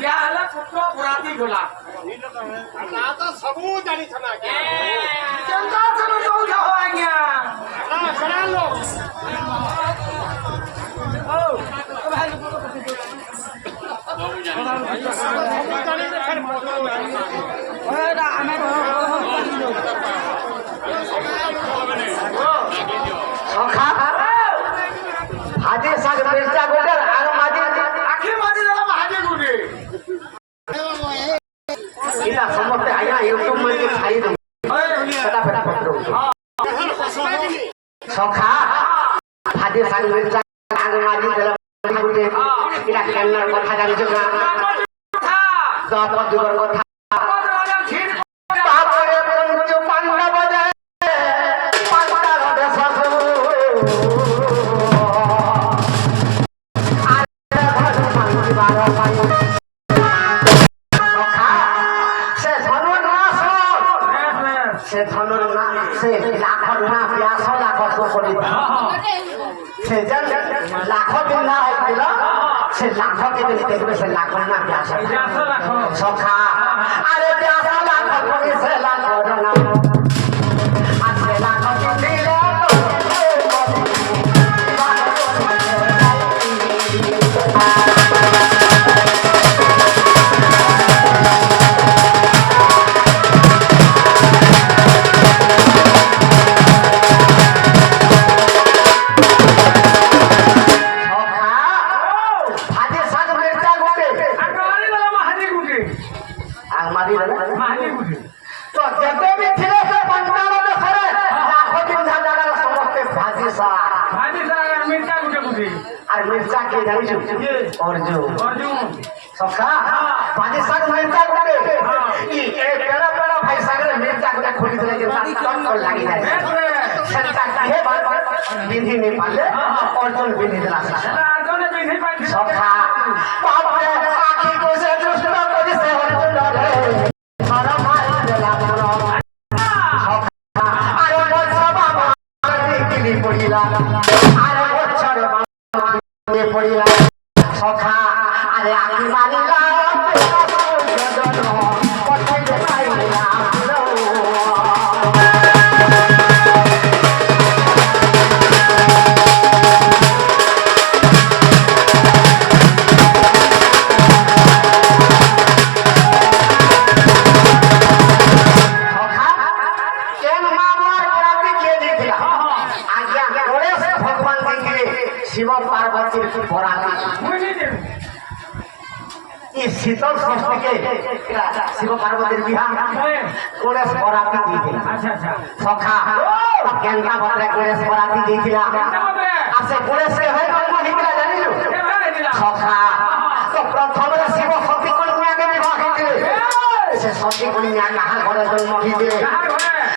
क्या हला पुत्र पुराती गोला ना तो सबू जानी छना के चंदा चलो तो जाओ आ गया ना करा लो ओ भाई जानी से फिर फोटो ओए ना हमें सखा हाजे साग मिर्चा गोटर आग माजी आखिर मारी दादा महाजे गुडी इला समोसे आया यूट्यूब में के खाई दो फटाफट पकड़ो सखा हाजे साग मिर्चा आग माजी देला गुटे इला केन्नर কথা জানিছো না দপ দুবার কথা তারপরে পঞ্চ পান্ডব বাজে পান্ডা রদে সসু से धनुर ना से लाखों ना प्यास लाखों को कोड़ी से जन लाखों दिन ना है किलो से लाखों के दिन देखो से लाखों ना प्यास सखा अरे प्यास लाखों कोड़ी से लाखों ना आज से लाखों के दिले तो जब भी थे तो पंचाल में खड़े लाखों दिन झाड़ा समझते भाजी सा मिर्चा गुटे गुडी और मिर्चा के जानी जो और जो सखा भाजी सा मिर्चा गुटे ये पेड़ा पेड़ा भाई सागर मिर्चा गुटे खोली दे के साथ कर लगी है सच्चा है बात विधि नहीं पाले और तो विधि दिला सखा बाप रे आखी को से दुष्ट को से हो डरे सखा अरे आगे मारिला शिव पार्वती बराती शीतल षष्ठी के शिव पार्वती बिहार गणेश बराती दी सखा केंद्रा भद्रे गणेश बराती दी से गणेश के है जानी सखा तो प्रथम शिव सती कन्या के विवाह से सती कन्या कहा घरे जन्म दिए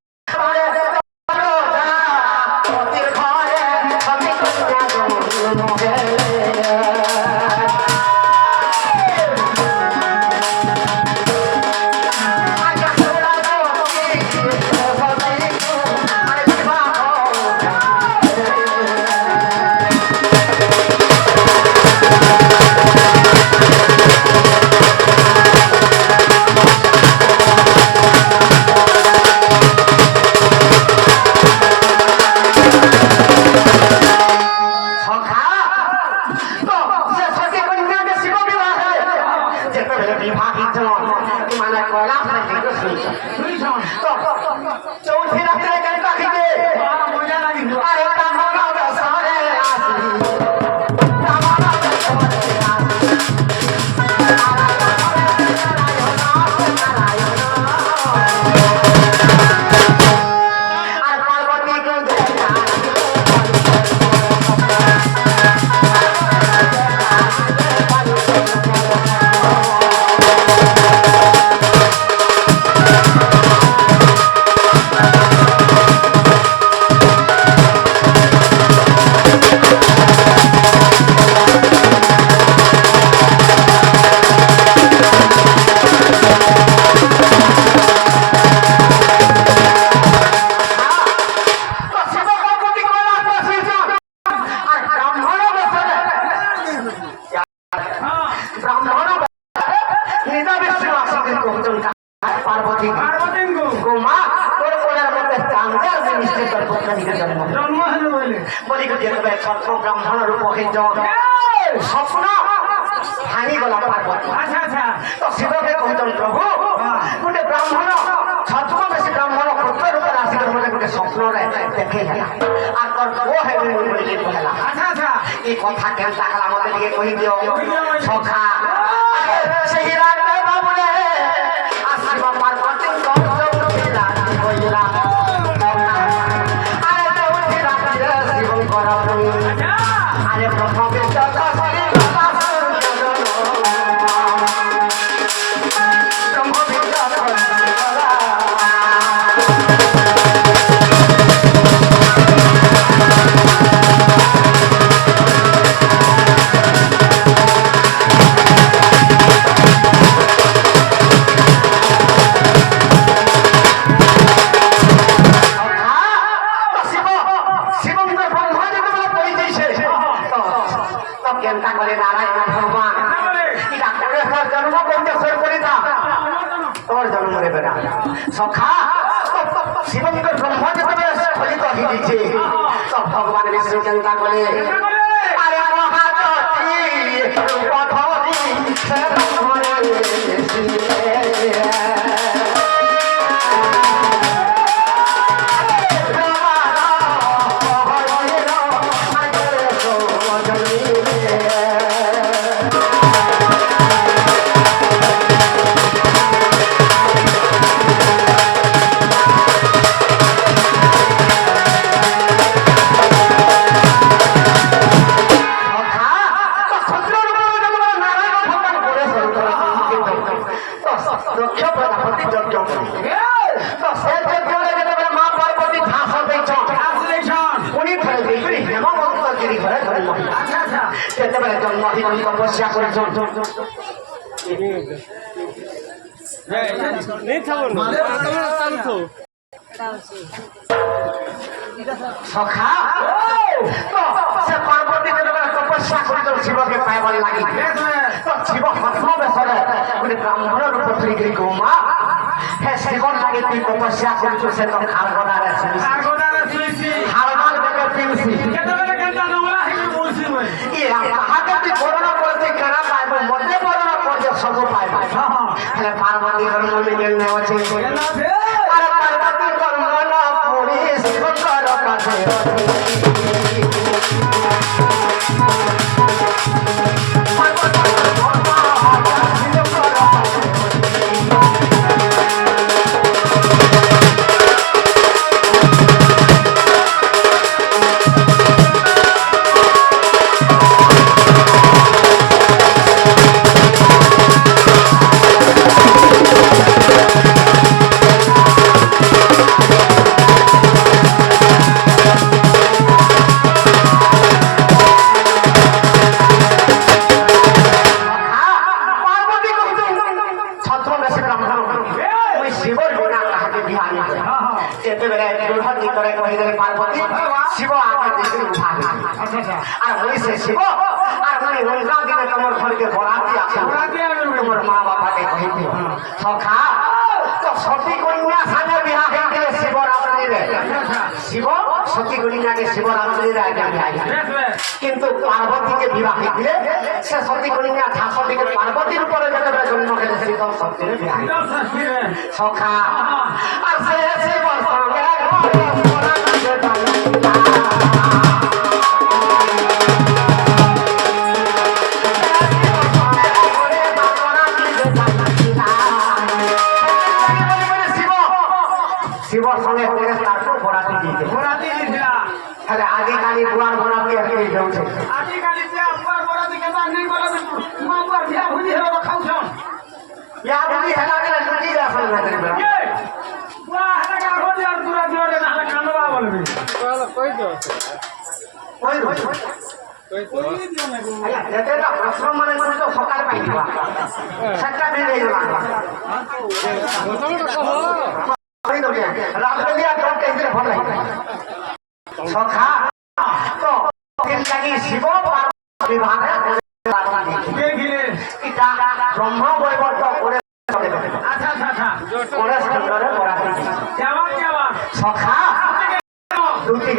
বলি যেତେବେଳେ ছত্র ব্রাহ্মণ রূপ হইছ স্বপ্ন ভাঙিগলা পার্বতী আচ্ছা আচ্ছা তো শিবকে কହୁଛନ୍ প্রভু ଗୋଟେ ବ୍ରାହ୍ମଣ ଛଦ୍ମବେଶୀ ବ୍ରାହ୍ମଣ ପୁତ୍ର ରୂପରେ ଆସିକି ମୋତେ ଗୋଟେ ସ୍ୱପ୍ନରେ ଦେଖେଇଲା আর তোর পুଅ ହେବି ମୁଁ ବୋଲିକି କହିଲା আচ্ছা ଆଚ୍ছা ଏ କଥା କେନ୍ତା ହେଲା ମୋତେ ଟିକେ କହିଦିଅ ସଖା ସେହି ରାତିରେ ବାବୁରେ ଆସିବ ପାର୍ବତୀ କହିଲା ଆରେ ଯୋଉଠି ରାତିରେ ଶିବଙ୍କର ଆରେ ପ୍ରଥମେ কেন্তা করে নারায়ণ ভগবান এটা করে জন্ম করতে সর করে দা তোর জন্ম নেবে না সখা শিবঙ্ক ব্রহ্ম যেতেବେଳେ স্খলিত হইছে তো ভগবান বিষ্ণু চিন্তা করে আরে মহাজ্যোতি পথরি সে যেতেବେଳେ জন্ম হইনি তপস্যা করেছেন সখা সে পার্বতী যেতেବେଳେ তপস্যা করেছেন শিবকে পাইবার লাগি তো শিব হস্ম বেশরে গোটে ব্রাহ্মণ রূপ ধরিকি গোমা হে শিবর লাগি তুই তপস্যা করছু সে তো খারগদারে হারমাল বেগে পিউছি কেতেବେଳେ কেনটা নমলা হেকি বলছি মই তাহাকে তুই বর্ণনা করতে কেনা পাইব মতে বর্ণনা করতে সব পাইব হেলে পার্বতী কর্ম মিলেন আছে আরে পার্বতী কর্ম না পুরি শিবকর কাছে পার্বতী শিব আগে দেখে উঠা আর হইছে শিব আর মানে রোজা দিনে তোমার ঘরকে বরাতি আছে তোমার মা বাবাকে কহিতে সখা তো সতী কন্যা সাথে বিবাহ হইলে শিবরাত্রিরে শিব সতী কন্যাকে শিবরাত্রিরে আগে বিবাহ কিন্তু পার্বতীকে বিবাহ হইলে সে সতী কন্যা ঠাকুরকে পার্বতীর উপরে যেতেବେଳେ জন্ম খেলে শীতল শক্তিরে বিবাহ সখা আর সে শিব সঙ্গে শিবর সঙ্গে করে তারপর ঘোরাতে দিতে তাহলে আদিকালি বুয়ার ঘোরাতে একে যাচ্ছে আদিকালি বুয়ার ঘোরাতে কেন নেই বলে মা বুয়ার বিয়া ভুলি হেলো খাউছন ইয়া ভুলি হেলা করে লুটি যাছন না করে বুয়া হেলা কা হলি আর দুরা জোরে না কানবা বলবি কই তো কই আয়া যেটা প্রশ্ন মানে করে তো সকাল পাইবা সেটা দিলে লাগবা কই তো রাতলিয়া তো কেন্দ্রে ভাল লাগে সখা তো লাগি শিব পার্বতী বিবাহে এটা ব্রহ্ম বৈবর্ত করে আচ্ছা আচ্ছা আচ্ছা করে সুন্দরে করা কেমন কেমন সখা দুটি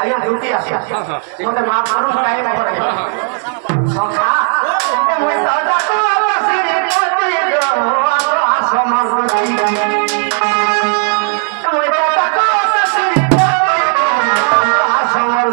আইয়া ডিউটি আছে মতে মা মানুষ টাইম করে সখা মই দাদা তো আসি পতি গো আসমান মই দাদা তো আসি আসমান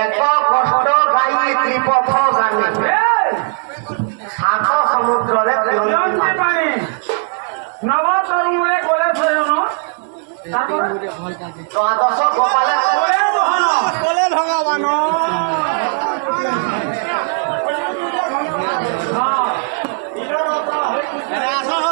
এক কষ্ট গাই ত্রিপথ জানি সাত সমুদ্রে পানি নব তরুণে করে প্রয়োজন দ্বাদশ গোপালে বলে ভগবান আসা